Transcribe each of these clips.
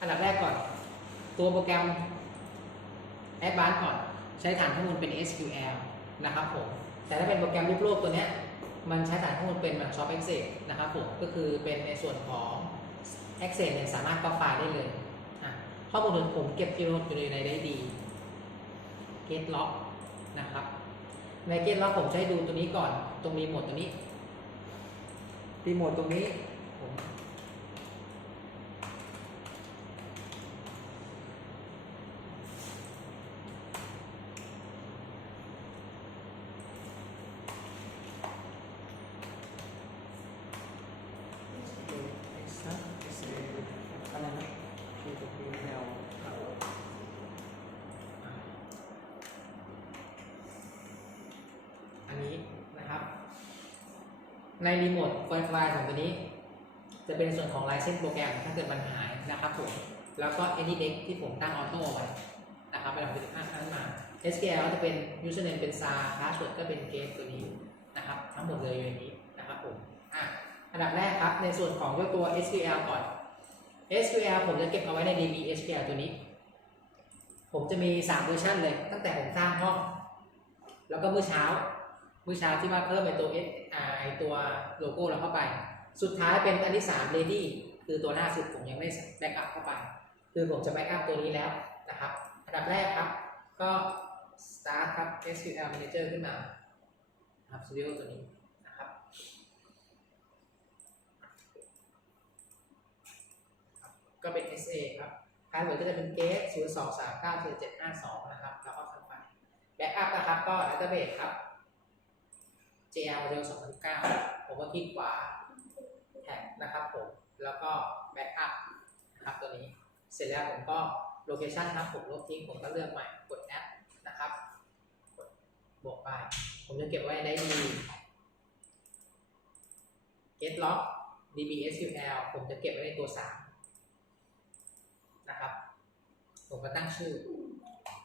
อันดับแรกก่อน ตัวโปรแกรม Advanced ก่อน ใช้ฐานข้อมูลเป็น SQL นะครับผม แต่ถ้าเป็นโปรแกรมรูปโลกตัวนี้ มันใช้ฐานข้อมูลเป็น Microsoft Access นะครับผม ก็คือเป็นในส่วนของ Access เนี่ยสามารถ copy ไฟล์ได้เลย ข้อมูลของผมเก็บที่อยู่ในได้ดี Get Log นะครับ ใน Get Log ผมให้ดูตัวนี้ก่อน ตรงรีโมทตัวนี้รีโมทตรงนี้ผม อะไรนะคือตรงนี้แนวอันนี้นะครับ ในรีโมทไฟไฟของตัวนี้ จะเป็นส่วนของลายเส้นโปรแกรมถ้าเกิดมันหายนะครับผม แล้วก็ AnyDeck ที่ผมตั้งออโต้ไว้นะครับเวลาผมจะข้างนั้นมา SQL จะเป็น username เป็น sar password ก็เป็น get ตัวนี้นะครับ ทั้งหมดเลยอยู่ในนี้นะครับผมอะอันดับแรกครับ ในส่วนของตัว SQL ก่อน SQL ผมจะเก็บเอาไว้ใน DB SQL ตัวนี้ ผมจะมี 3 เวอร์ชันเลย ตั้งแต่ผมสร้างห้อง แล้วก็เมื่อเช้า เมื่อเช้าที่ว่าเพิ่มไอตัว S อ่าไอตัวโลโก้เราเข้าไป สุดท้ายเป็นอันที่3 Ready คือตัวหน้าสุดผมยังไม่แบ็กอัพเข้าไป คือผมจะแบ็กอัพตัวนี้แล้วนะครับ อันดับแรกครับ ก็ start ครับ SQL Manager ขึ้นมาครับ Studio ตัวนี้นะครับก็เป็น SA ครับพาสเวิร์ดก็จะเป็น gate 0 2 3 9 7 7 5 2 นะครับ แล้วก็เข้าไป แบ็กอัพนะครับ ก็ database ครับ JL Model 2009 ผมก็คลิกขวาแท็กนะครับผมแล้วก็แบ็กอัพนะครับตัวนี้เสร็จแล้วผมก็โลเคชันครับผมลบทิ้งผมก็เลือกใหม่กดแอปนะครับกดบวกไป ผมจะเก็บไว้ได้ดี get log db sql ผมจะเก็บไว้ในตัว 3 นะครับ ผมก็ตั้งชื่อ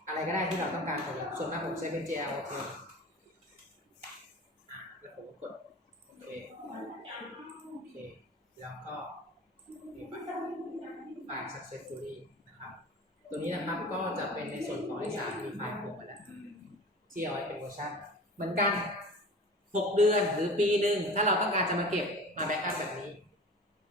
อะไรก็ได้ที่เราต้องการผมส่วนมากผมใช้เป็น JL โอเค แล้วก็นี่ไปไฟล์ successfully นะครับตัวนี้นะครับก็จะเป็นในส่วนของที่สามมีไฟล์ผมมาแล้วที่เอาไว้เป็นเวอร์ชันเหมือนกัน6เดือนหรือปีหนึ่งถ้าเราต้องการจะมาเก็บมาแบ็กอัพแบบนี้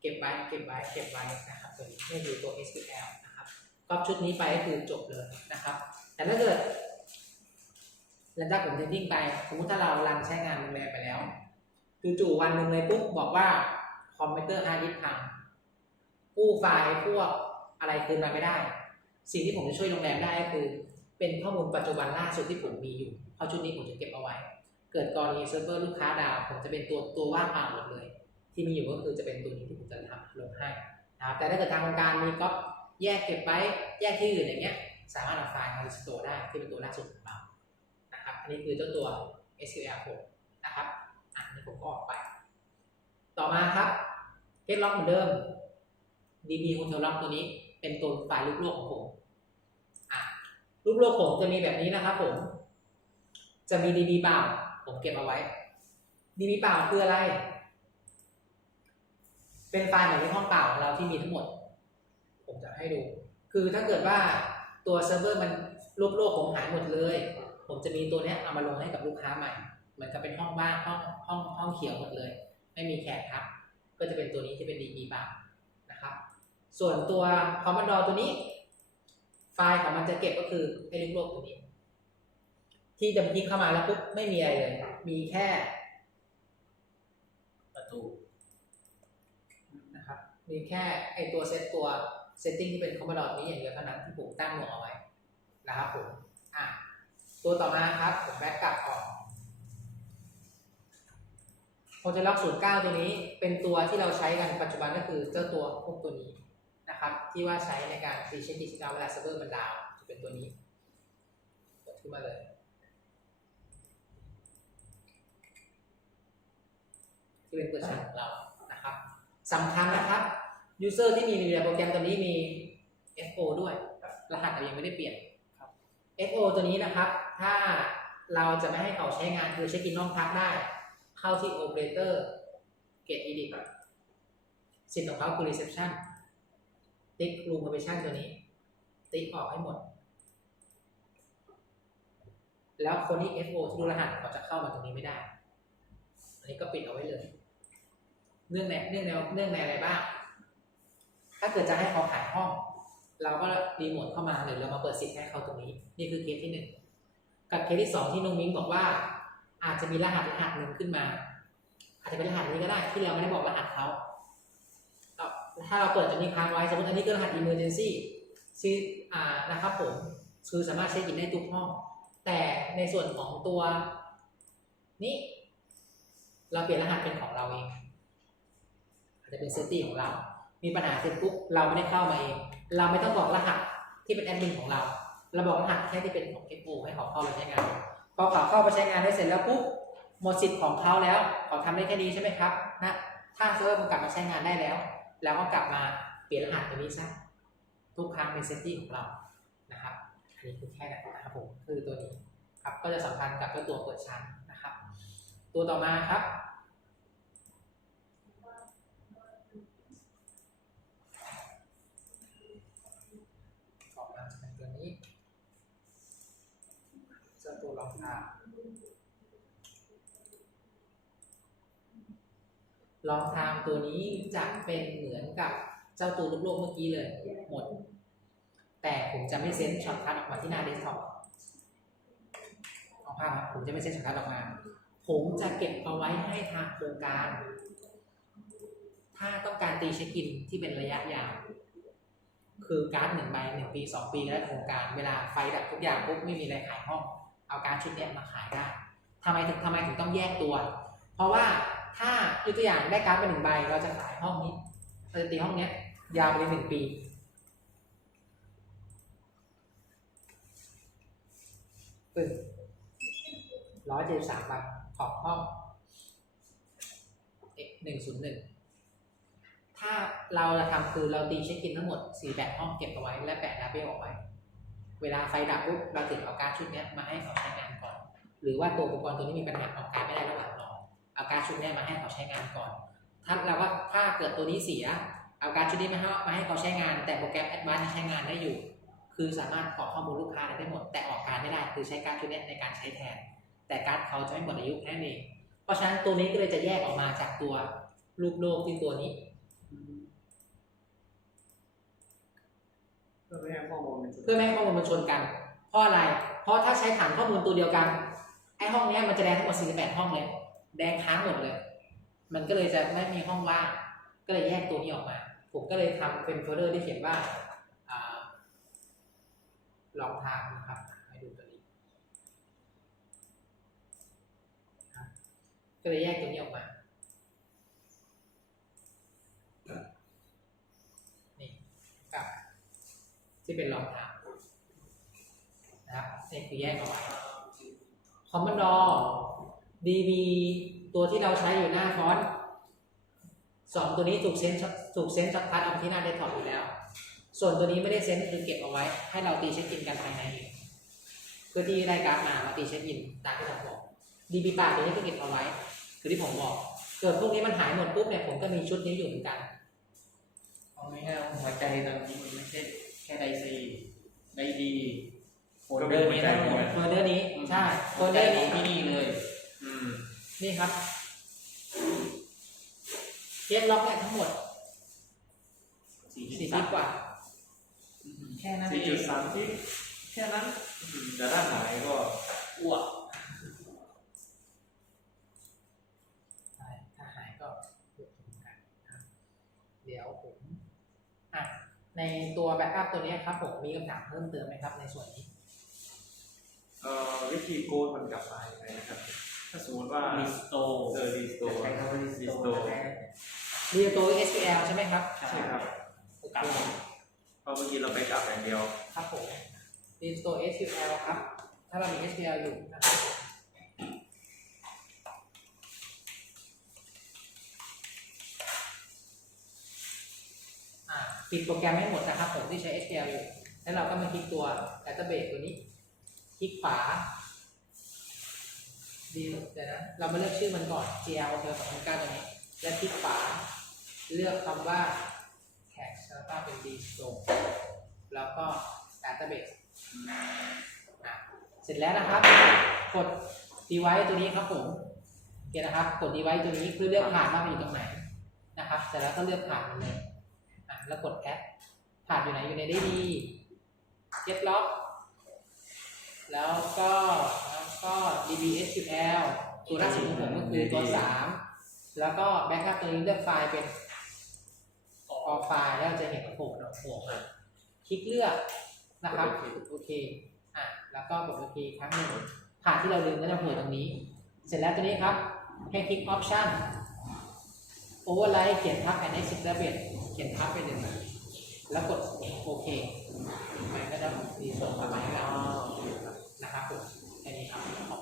เก็บไว้เก็บไว้เก็บไว้นะครับตัวนี้นี่คือตัว SQL นะครับก็ชุดนี้ไปก็คือจบเลยนะครับ แต่ถ้าเกิดเรนด้าผมเทนดิ้งไปสมมติถ้าเรารันใช้งานโรงแรมไปแล้วจู่ๆวันหนึ่งเลยปุ๊บบอกว่า คอมพิวเตอร์ฮาร์ดดิสก์พังกู้ไฟล์พวกอะไรคืนมาไม่ได้ สิ่งที่ผมจะช่วยโรงแรมได้ก็คือ เป็นข้อมูลปัจจุบันล่าสุดที่ผมมีอยู่เพราะชุดนี้ผมจะเก็บเอาไว้ เกิดกรณีเซิร์ฟเวอร์ลูกค้าดาวผมจะเป็นตัวตัวว่างเปล่าหมดเลย ที่มีอยู่ก็คือจะเป็นตัวนี้ที่ผมจะทำลงให้นะครับแต่ถ้าเกิดทางโครงการมีก็แยกเก็บไว้แยกที่อื่นอย่างเงี้ย สามารถเอาไฟล์มาสโตร์ได้ที่เป็นตัวล่าสุดของเรานะครับอันนี้คือเจ้าตัว SQL ผมนะครับอะนี่ผมก็ออกไป ต่อมาครับ get log เหมือนเดิม db hotel log ตัวนี้ เป็นตัวไฟล์รูปโลกของผมอะรูปโลกผมจะมีแบบนี้นะครับผม จะมี db เปล่า ผมเก็บเอาไว้ db เปล่าคืออะไร เป็นไฟล์หมายเลขห้องเปล่าของเราที่มีทั้งหมด ผมจะให้ดู คือถ้าเกิดว่าตัวเซิร์ฟเวอร์มันรูปโลกผมหายหมดเลย ผมจะมีตัวนี้เอามาลงให้กับลูกค้าใหม่เหมือนกับเป็นห้องว่างห้องห้องห้องเขียวหมดเลย ไม่มีแขกครับ ก็จะเป็นตัวนี้ที่เป็น DB เปล่านะครับ ส่วนตัว Commodore ตัวนี้ ไฟล์ของมันจะเก็บก็คือไอ้รูปโลกตัวนี้ ที่จะยิงเข้ามาแล้วปุ๊บไม่มีอะไรเลย มีแค่ประตูนะครับ มีแค่ไอตัวเซตตัวเซตติ้งที่เป็น Commodore นี้อย่างเดียวเท่านั้นที่ผมตั้งลงเอาไว้นะครับผมอะตัวต่อมาครับผมแบ็กกลับออก โฮเทลล็อก09ตัวนี้เป็นตัวที่เราใช้กันปัจจุบันก็คือเจ้าตัวพวกตัวนี้นะครับที่ว่าใช้ในการรีเช็คดิจิทัลเวลาเซิร์ฟเวอร์มันดาวจะเป็นตัวนี้กดขึ้นมาเลยที่เป็นเวอร์ชันของเรานะครับสำคัญนะครับยูเซอร์ที่มีในโปรแกรมตัวนี้มี FO ด้วย รหัสเรายังไม่ได้เปลี่ยน FO ตัวนี้นะครับ ถ้าเราจะไม่ให้เขาใช้งานคือเช็คอินน้องพักได้ เข้าที่ Operator Get Edit สิทธิ์ของเขาคือ Reception ติ๊ก room permission ตัวนี้ ติ๊กออกให้หมด แล้วคนที่ FO ที่รู้รหัสเขาจะเข้ามาตรงนี้ไม่ได้ อันนี้ก็ปิดเอาไว้เลย เนื่องในเนื่องในเนื่องในอะไรบ้าง ถ้าเกิดจะให้เขาขายห้อง เราก็รีโมทเข้ามาหรือเรามาเปิดสิทธิ์ให้เขาตรงนี้ นี่คือเคสที่หนึ่งกับเคสที่สองที่น้องมิ้งบอกว่า อาจจะมีรหัสรหัสหนึ่งขึ้นมา อาจจะเป็นรหัสนี้ก็ได้ที่เราไม่ได้บอกรหัสเขาถ้าเราเปิดตัวนี้ค้างไว้สมมติอันนี้คือรหัส emergency ซึ่งอ่านะครับผมคือสามารถใช้กินได้ทุกห้อง แต่ในส่วนของตัวนี้ เราเปลี่ยนรหัสเป็นของเราเองอาจจะเป็นเซตติ้ของเรา มีปัญหาเสร็จปุ๊บเราไม่ได้เข้ามาเอง เราไม่ต้องบอกรหัสที่เป็นแอดมินของเรา เราบอกรหัสแค่ที่เป็นของ FO ให้เขาเข้าไปใช้งาน อเขาเข้าไปใช้งานได้เสร็จแล้วปุ๊บหมดสิทธิ์ของเขาแล้วเขาทำได้แค่นี้ใช่ไหมครับนะถ้าเซิร์ฟมันกลับมาใช้งานได้แล้ว แล้วก็กลับมาเปลี่ยนรหัสตัวนี้ซะทุกครั้งเป็นเซตติ้งของเรานะครับอันนี้คือแค่นั้นนะครับผมคือตัวนี้ครับก็จะสัมพันธ์กับตัวเปิดชั้นนะครับ ตัวต่อมาครับ ออกมาเป็นตัวนี้เจ้าตัวรองเท้ารองท้าตัวนี้จะเป็นเหมือนกับเจ้าตัวลูกโลกเมื่อกี้เลยหมด แต่ผมจะไม่เซ็นช็อตคัทออกมาที่หน้าเดสก์ท็อปเอาภาพผมจะไม่เซ็นช็อตคัทออกมา ผมจะเก็บเอาไว้ให้ทางโครงการ ถ้าต้องการตีเช็คอินที่เป็นระยะยาวคือการ์ดหนึ่งใบหนึ่งปีสองปีแล้วโครงการเวลาไฟดับทุกอย่างปุ๊บไม่มีอะไรขายห้อง เอาการ์ดชุดเนี้ยมาขายได้ทำไมถึงทำไมถึงต้องแยกตัว เพราะว่า ถ้ายกตัวอย่างได้การ์ดไปหนึ่งใบเราจะขายห้องนี้เราจะตีห้องเนี้ย ยาวไปหนึ่งปีปึ้งร้อยเจ็ดสามบาทของห้องหนึ่งศูนย์หนึ่งถ้าเราจะทำคือเราตีเช็คอินทั้งหมดสี่แบบห้องเก็บเอาไว้ และแปะลาเบลออกไว้ เวลาไฟดับปุ๊บเราถึงเอาการดชุดนี้มาให้เขาใช้งานก่อน หรือว่าตัวอุปกรณ์ตัวนี้มีปัญหาออกการดไม่ได้ระหว่าง เอาการดชุดเนี้ยมาให้เขาใช้งานก่อน ถ้าเราว่าถ้าเกิดตัวนี้เสีย เอาการดชุดนี้มาให้มาให้เขาใช้งาน แต่โปรแกรมแอดวานซ์ใช้งานได้อยู่ คือสามารถขอข้อมูลลูกค้าได้หมด แต่ออกการดไม่ได้ คือใช้การดชุดเนี้ยในการใช้แทน แต่การดเขาจะไม่หมดอายุแค่นั้นเองเพราะฉะนั้นตัวนี้ก็เลยจะแยกออกมาจากตัวรูปโลกที่ตัวนี้เพื่อไม่ให้ข้อมูลมันเพื่อไม่ให้ข้อมูลมันชนกัน เพราะอะไร เพราะถ้าใช้ฐานข้อมูลตัวเดียวกัน ไอ้ห้องเนี้ยมันจะแดงทั้งหมด 48 ห้องเลย แดงค้างหมดเลย มันก็เลยจะไม่มีห้องว่าง ก็เลยแยกตัวนี้ออกมา ผมก็เลยทำเป็นโฟลเดอร์ที่เขียนว่าอลองทางนะครับให้ดูตัวนี้ก็เลยแยกตัวนี้ออกมานี่กับที่เป็นรองท้านะครับนี่คือแยกเอาไว้คอมมานดอ ดีบีตัวที่เราใช้อยู่หน้าฟอนต์สองตัวนี้ถูกเซ็นถูกเซ็นช็อตคัทเอาไปที่หน้าเดสก์ท็อปอยู่แล้ว ส่วนตัวนี้ไม่ได้เซ็นคือเก็บเอาไว้ ให้เราตีเช็คอินกันภายในเองเพื่อที่ได้การ์ดมามาตีเช็คอินตามที่ผมบอกดีบีปาตัวนี้ก็เก็บเอาไว้ คือที่ผมบอก เกิดพวกนี้มันหายหมดปุ๊บเนี่ยผมก็มีชุดนี้อยู่เหมือนกันเอาง่ายๆหัวใจตอนนี้มันไม่ใช่แค่ไดซีไดดีโฟลเดอร์นี้ทั้งหมดโฟลเดอร์นี้ใช่โฟลเดอร์นี้ที่นี่เลยอืม นี่ครับเคสล็อกเนี่ยทั้งหมดสี่สี่สิทิบปกว่า แค่นั้นเอสี่จุดงสามที่แค่นั้นอืมแต่ถ้าหายก็อ้วกใช่ถ้าหายก็เกิดเหมือนกันนะครับเดี๋ยวผมอะในตัวแบ็กอัพตัวเนี้ยครับผมมีคำถามเพิ่มเติมไหมครับในส่วนนี้ เอ่อวิธีโกดมันกลับมาอย่างไรนะครับ ถ้าสมมติว่ารีสโตเออรีสโตร์ใช้คำว่ารีสรีโตสโตร์เรียตัว SQL ใช่ไหมครับใช่ครับโอเคเพราะเมื่อกี้เราไปกลับอย่างเดียว ครับผม restore SQL ครับ ถ้าเรามี SQL อยู่นะครับอ่าปิดโปรแกรมให้หมดนะครับผมที่ใช้ SQL อยู่ แล้วเราก็มาคลิกตัว database ตัวนี้ คลิกขวา ดีเดี๋ยวนะเรามาเลือกชื่อมันก่อน GL เธอสองพันเก้าตัวนี้ แล้วคลิกขวาเลือกคำว่า tax นะครับก็เป็น d store แล้วก็ database อะเสร็จแล้วนะครับ กด device ตัวนี้ครับผมโอเคนะครับ กด device ตัวนี้เพื่อเลือกผ่านว่ามันอยู่ตรงไหนนะครับเสร็จแล้วก็เลือกผ่านมันเลยแล้วกด add ผ่านอยู่ไหนอยู่ในได้ดี get lock แล้วก็ ก็ dbsql ตัวล่าสุดของผมก็คือตัว3แล้วก็ backup ตัวนี้เลือกไฟล์เป็น all ไฟล์แล้วจะเห็นโผล่โผล่มาคลิกเลือกนะครับโอเคอะแล้วก็กดโอเคครั้งหนึ่งผ่านที่เราลืมก็จะโผล่ตรงนี้ เสร็จแล้วตัวนี้ครับให้คลิก option override เขียนทับ and exit database เขียนทับไปหนึ่งแล้วกดโอเคมันก็จะมีส่งมาให้เรานะครับผม Amém.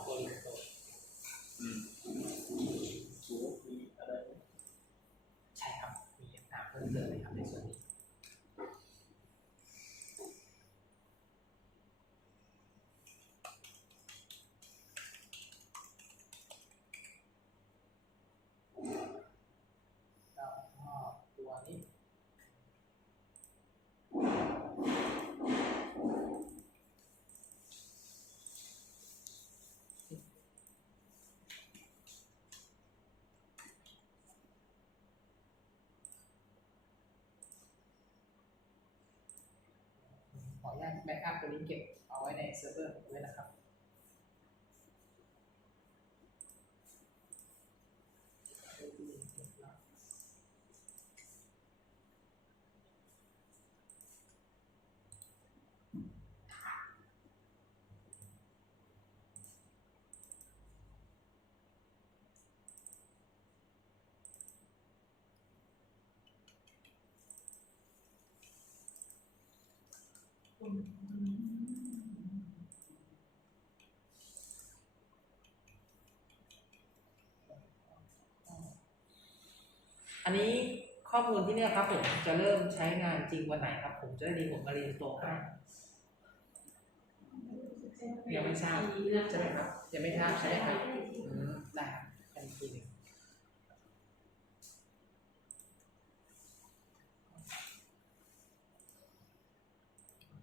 ขออนุญาตแบ็กอัพตัวนี้เก็บเอาไว้ในเซิร์ฟเวอร์ด้วยนะครับ อันนี้ข้อมูลที่เนี่ยครับผมจะเริ่มใช้งานจริงวันไหนครับ ผมจะได้ดีผมมารีสโตร์ให้ยังไม่ทราบใช่ไหมครับยังไม่ทราบใช่ไหมครับอืมได้ครับกันอีกทีหนึ่ง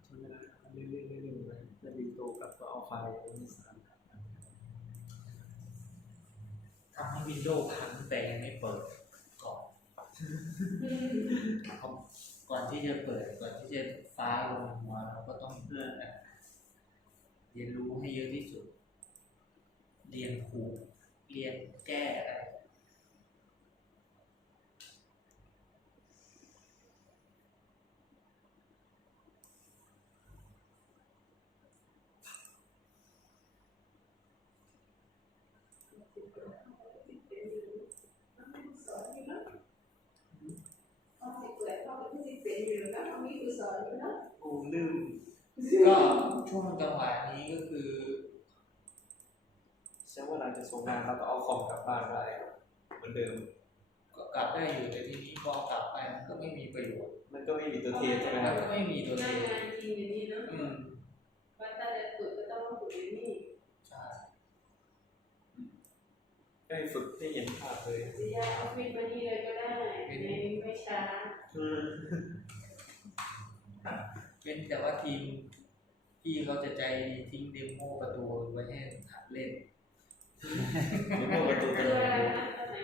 ใช้เวลาเรื่อยๆเรื่อยๆเลยจะดีโตกับก็เอาไฟล์นี้สาม ทำให้วินโดว์พังแต่ยังไม่เปิดก่อนก่อนที่จะเปิด ก่อนที่จะฟ้าลงมาเราก็ต้องเพื่อนเรียนรู้ให้เยอะที่สุด เรียนผูกเรียนแก้อะไร โอ้ลืม ก็ช่วงจังหวะนี้ก็คือใช้เวลาจะส่งงานแล้วก็เอาคอมกลับบ้านได้เหมือนเดิม ก็กลับได้อยู่แต่ทีนี้พอกลับไปมันก็ไม่มีประโยชน์ มันก็ไม่มีตัวเทสใช่ไหมคมัรันบก็ไม่มีตัวหน้าเองงานจริงอย่างนี้เนาะอืมว่าถ้าจะฝึกก็ต้องฝึกอย่างนี้ใช่ได้ฝึกให้เห็นภาพเลยจะย้ายออฟฟิศมานี่เลยก็ได้ในไม่ช้าอืม เป็นแต่ว่าทีมพี่เขาจะใจดีทิ้งเดโมประตูไว้ให้หัดเล่น เดโมประตูเจเป็นอยังอะไรไงนะตอนไหน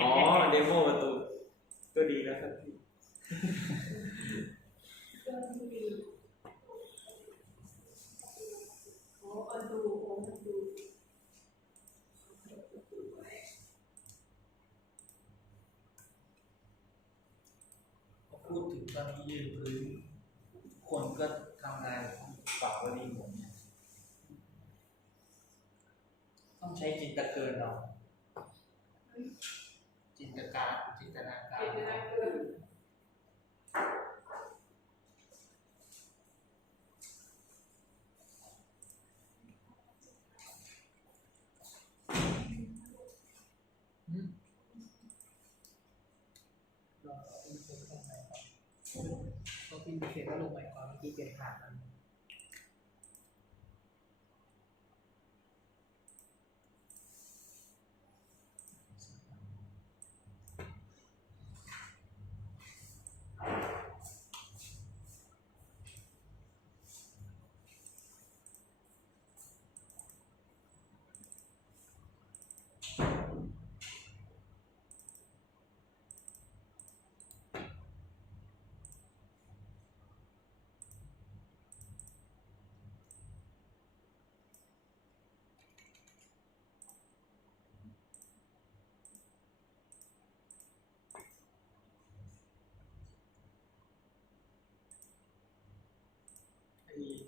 อ๋อ เดโมประตู ก็ดีนะครับพี่ก็ที่ดีโอ้ประตูโอ้ประตูพอพูดถึงตอนนี้ยืนพื้น คนก็ทำงานปรับวันนี้หมดเนี่ยต้องใช้จินตเกินเนาจินตการจินตนาการเป็นอะไรเกินรออินเทอร์ลงไปก่อนก็พิมพ์เสร็จก็ลงไปก่อน เมื่อกี้เป็นขานมัน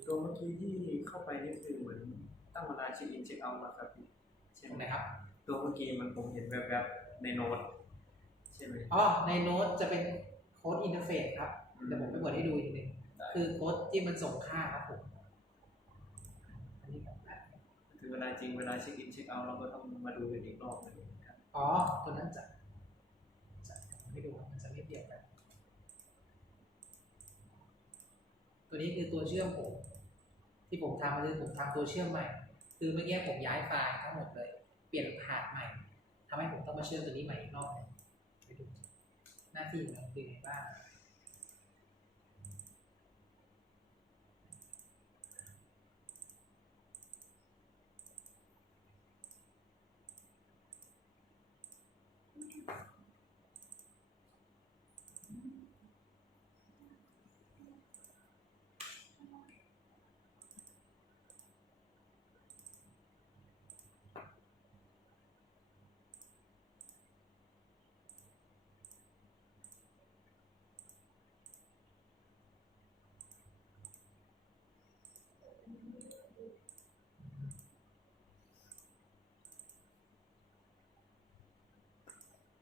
ตัวเมื่อกี้ที่เข้าไปนี่คือเหมือนตั้งเวลาเช็คอินเช็คเอาท์แล้วครับพี่ใช่ตรงไหไหมนครับ ตัวเมื่อกี้มันผมเห็นแวบๆในโน้ตใช่ไหมอ๋อในโน้ตจะเป็นโค้ดอินเทอร์เฟซครับเดี๋ยวผมไปเปิดให้ดูอีกทีหนึงคือโค้ดที่มันส่งค่าครับผมอันนี้ผมอ่านคือเวลาจริงเวลาเช็คอินเช็คเอาท์เราก็ต้องมาดูกันอีกรอบหนึงครับอ๋อตัวนั้นจะจะไม่ดูครับมันจะไม่เดียวกันตัวนี้คือตัวเชื่อมผม ที่ผมทำคือผมทำตัวเชื่อมใหม่ คือเมื่อกี้ผมย้ายไฟล์ทั้งหมดเลย เปลี่ยนผ่านใหม่ทำให้ผมต้องมาเชื่อมตัวนี้ใหม่อีกรอบหนึ่งไปดูหน้าที่ของมันคือไงบ้าง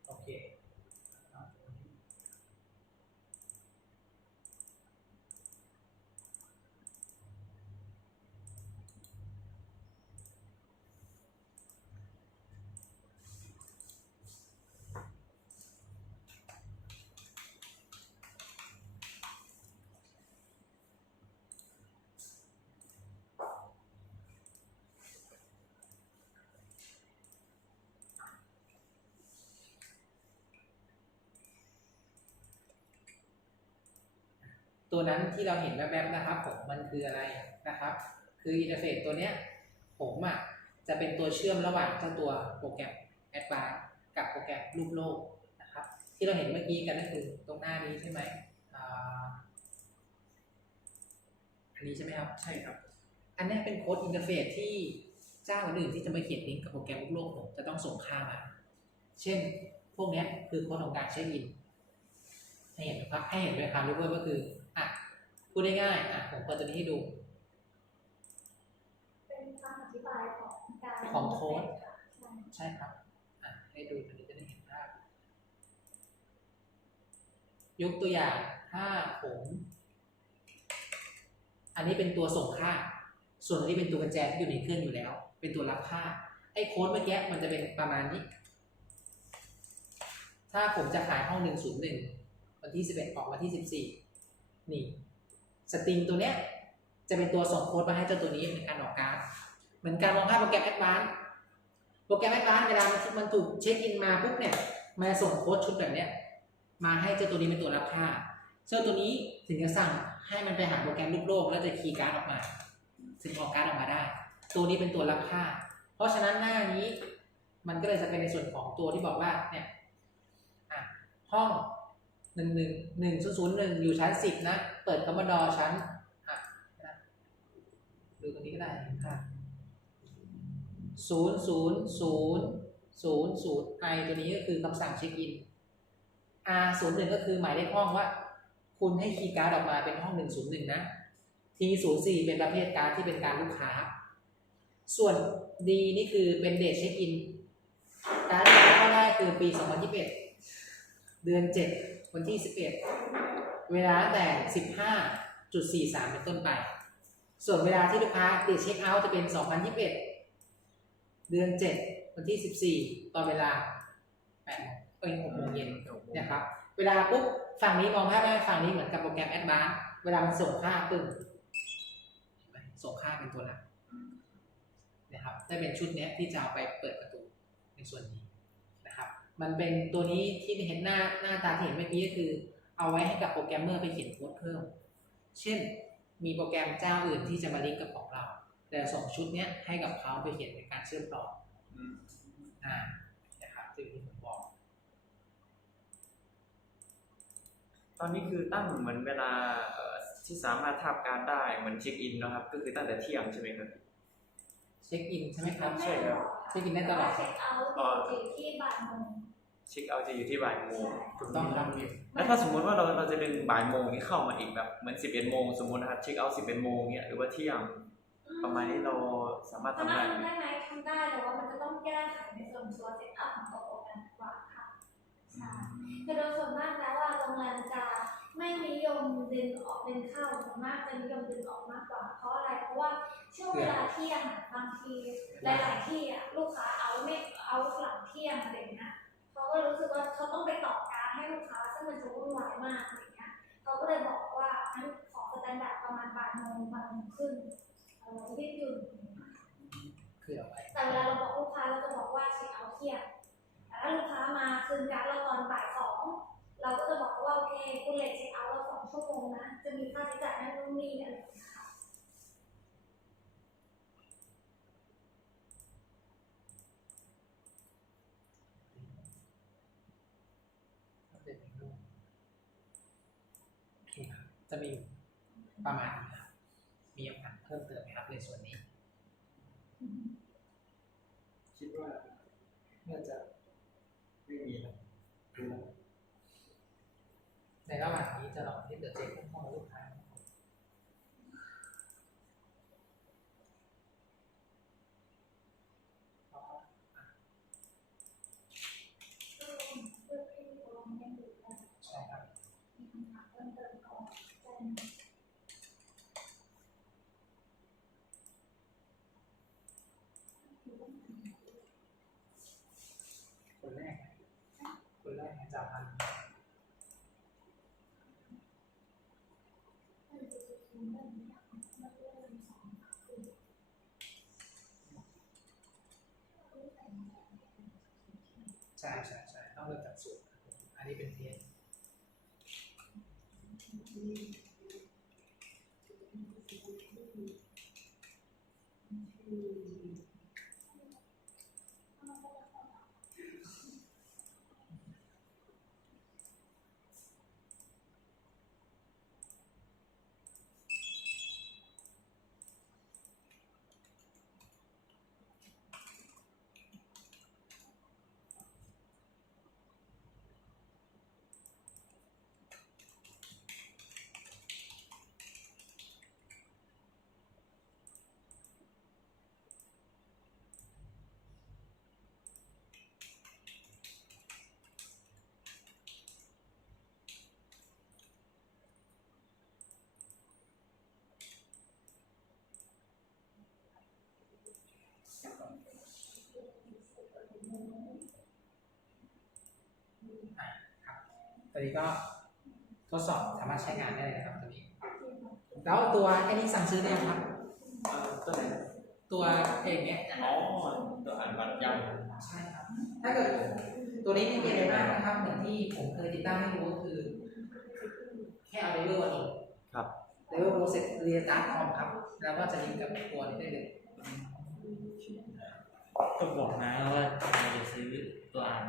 โอเค ตัวนั้นที่เราเห็นแวบๆนะครับ ผมมันคืออะไรนะครับ คืออินเทอร์เฟซตัวเนี้ยผมอะจะเป็นตัวเชื่อมระหว่างเจ้าตัวโปรแกรม Advanced กับโปรแกรมรูปโลกนะครับ ที่เราเห็นเมื่อกี้กันก็คือตรงหน้านี้ใช่ไหมอ่าอันนี้ใช่ไหมครับ ใช่ครับ อันเนี้ยเป็นโค้ดอินเทอร์เฟซที่เจ้าอื่นๆที่จะมาเขียนลิงก์กับโปรแกรมรูปโลกผมจะต้องส่งค่ามา เช่น พวกเนี้ยคือโค้ดของการเช็คอินให้เห็นนะครับให้เห็นด้วยครับรู้ว่าก็คือ อะพูดง่ายๆอะผมเปิดตัวนี้ให้ดู เป็นคำอธิบายของการของโค้ดค่ะใช่ใช่ครับอะให้ดูตัวนี้จะได้เห็นภาพยกตัวอย่างถ้าผม อันนี้เป็นตัวส่งค่า ส่วนอันนี้เป็นตัวกระแจที่อยู่ในเครื่องอยู่แล้ว เป็นตัวรับค่า ไอ้โค้ดเมื่อกี้มันจะเป็นประมาณนี้ ถ้าผมจะขายห้องหนึ่งศูนย์หนึ่งวันที่สิบเอ็ดออกวันที่สิบสี่นี่ สตริงตัวเนี้ยจะเป็นตัวส่งโค้ดมาให้เจ้าตัวนี้ในการออกการ์ดเหมือนการมองภาพโปรแกรมแอดวานซ์โปรแกรมแอดวานซ์เวลามันมันถูกเช็คอินมาปุ๊บเนี่ยมันจะส่งโค้ดชุดแบบเนี้ยมาให้เจ้าตัวนี้เป็นตัวรับค่า เจ้าตัวนี้ถึงจะสั่งให้มันไปหาโปรแกรมรูปโลกแล้วจะคีย์การ์ดออกมา ถึงออกการ์ดออกมาได้ ตัวนี้เป็นตัวรับค่า เพราะฉะนั้นหน้านี้ มันก็เลยจะเป็นในส่วนของตัวที่บอกว่าเนี่ยอะห้อง หนึ่งหนึ่งหนึ่งศูนย์ศูนย์หนึ่งอยู่ชั้นสิบนะ เปิดคอมมานดอชั้นอะนะดูตรงนี้ก็ได้เห็นภาพศูนย์ศูนย์ศูนย์ศูนย์ศูนย์ไอตัวนี้ก็คือคำสั่งเช็คอิน R ศูนย์หนึ่งก็คือหมายเลขห้องว่า คุณให้คีย์การ์ดออกมาเป็นห้องหนึ่งศูนย์หนึ่งนะ T ศูนย์สี่เป็นประเภทการ์ดที่เป็นการลูกค้า ส่วน D นี่คือเป็นเดทเช็คอิน การ์ดที่เข้าได้คือปี2021เอ็ด เดือน 7 วันที่ 11 เวลาแต่ 15.43 เป็นต้นไป ส่วนเวลาที่ลูกค้าติดเช็คเอาท์จะเป็น 2021 เดือนเจ็ดวันที่สิบสี่ตอนเวลาแปดเอ้ยหกโมงเย็นนี่ยครับ เวลาปุ๊บฝั่งนี้มองภาพได้ฝั่งนี้เหมือนกับโปรแกรมแอด a านเวลามันส่งค่าปึ้งเห็นส่งค่าเป็นตัวหลักนะครับได้เป็นชุดเนี้ที่จะเอาไปเปิดประตูในส่วนนี้ มันเป็นตัวนี้ที่เห็นหน้าหน้าตาที่เห็นเมื่อกี้ก็คือ เอาไว้ให้กับโปรแกรมเมอร์ไปเขียนโค้ดเพิ่ม เช่น มีโปรแกรมเจ้าอื่นที่จะมาลิงก์กับของเรา แต่ส่งชุดเนี้ยให้กับเขาไปเขียนในการเชื่อมต่ออืมอ่านะครับซึ่งที่ผมบอก ตอนนี้คือตั้งเหมือนเวลาเอ่อที่สามารถทาบการได้เหมือนเช็คอินนะครับ ก็คือตั้งแต่เที่ยงใช่ไหมครับ เช็คอินใช่ไหมครับ ใช่ครับ เช็คอินได้ตลอดเช็คเอาท์จริงๆที่บ่ายโมงเช็คเอาท์จะอยู่ที่บ่ายโมงถูกต้องครับแล้วถ้าสมมติว่าเราเราจะดึงบ่ายโมงนี้เข้ามาอีกแบบเหมือนสิบเอ็ดโมงสมมตินะครับเช็คเอาท์สิบเอ็ดโมงเนี่ยหรือว่าเที่ยงประมาณนี้เราสามารถสาทำมารได้ถไหมทำได้ไหมทำได้แต่ว่ามันจะต้องแก้ไขในส่วนตัวเซตอัพของตัวโปรแกรมก่อนค่ะใช่คือโดยส่วนมากแล้วว่าโรงแรมจะ ไม่นิยมดึงออกดึงเข้าส่วนมากจะนิยมดึงออกมากกว่า เพราะอะไร เพราะว่าช่วงเวลาเที่ยงอะบางทีหลาย ๆ ที่อะลูกค้าเอาไม่เอาหลังเที่ยงอะไรอย่างเงี้ยเขาก็รู้สึกว่าเขาต้องไปต่อการให้ลูกค้าซึ่งมันจะวุ่นวายมากอะไรอย่างเงี้ยเขาก็เลยบอกว่างั้นขอสแตนดาร์ดประมาณบ่ายโมงบ่ายโมงครึ่งเออยืดหยุ่น คือเอาไว้ แต่เวลาเราบอกลูกค้าเราจะบอกว่าเช็คเอาท์เที่ยงแต่ถ้าลูกค้ามาคืนการดเราตอนบ่ายสองเราก็จะบอกเขาว่าโอเคคุณเลทเช็คเอาท์เราสองชั่วโมงนะ จะมีค่าใช้จ่ายนั่นนู่นนี่อะไรอย่างเงี้ยค่ะ ก็จะเป็นรูปโอเคครับ จะมีประมาณนี้ครับมีคำถามเพิ่มเติมไหมครับในส่วนนี้ คิดว่าน่าจะไม่มีนะคือล้ว ในระหว่างนี้จะลองที่เดอะเช็คห้องลูกค้าอ๋อ ก็เพื่อให้ลูกค้ายังอยู่ได้ ใช่ครับ มีคำถามเพิ่มเติมก่อนได้ไหม คนแรกคนแรกอาจารย์พันธุ์ ถ้าจะจะคุยเรื่องนี้มันก็เรื่องสองสามสี่ ใช่ใช่ใช่ต้องเริ่มจากสูนย์อันนี้เป็นเทีย ตอนนี้ก็ทดสอบสามารถใช้งานได้เลยนะครับตัวนี้ แล้วตัวไอ้นี้สั่งซื้อได้ยังครับเอ่อตัวไหนตัวเองเนี้ยอ๋อตัวอ่านบัตรยใช่ครับ ถ้าเกิดตัวนี้ไม่มีอะไรมากนะครับเหมือนที่ผมเคยติดตั้งให้ดูก็คือ แค่เอาเลเวลมาลงครับเลเวลลงเสร็จเรียนตามคอมครับ แล้วก็จะลิงก์กับตัวนี้ได้เลยต้องบอกนะว่าเราจะซื้อตัวอ่าน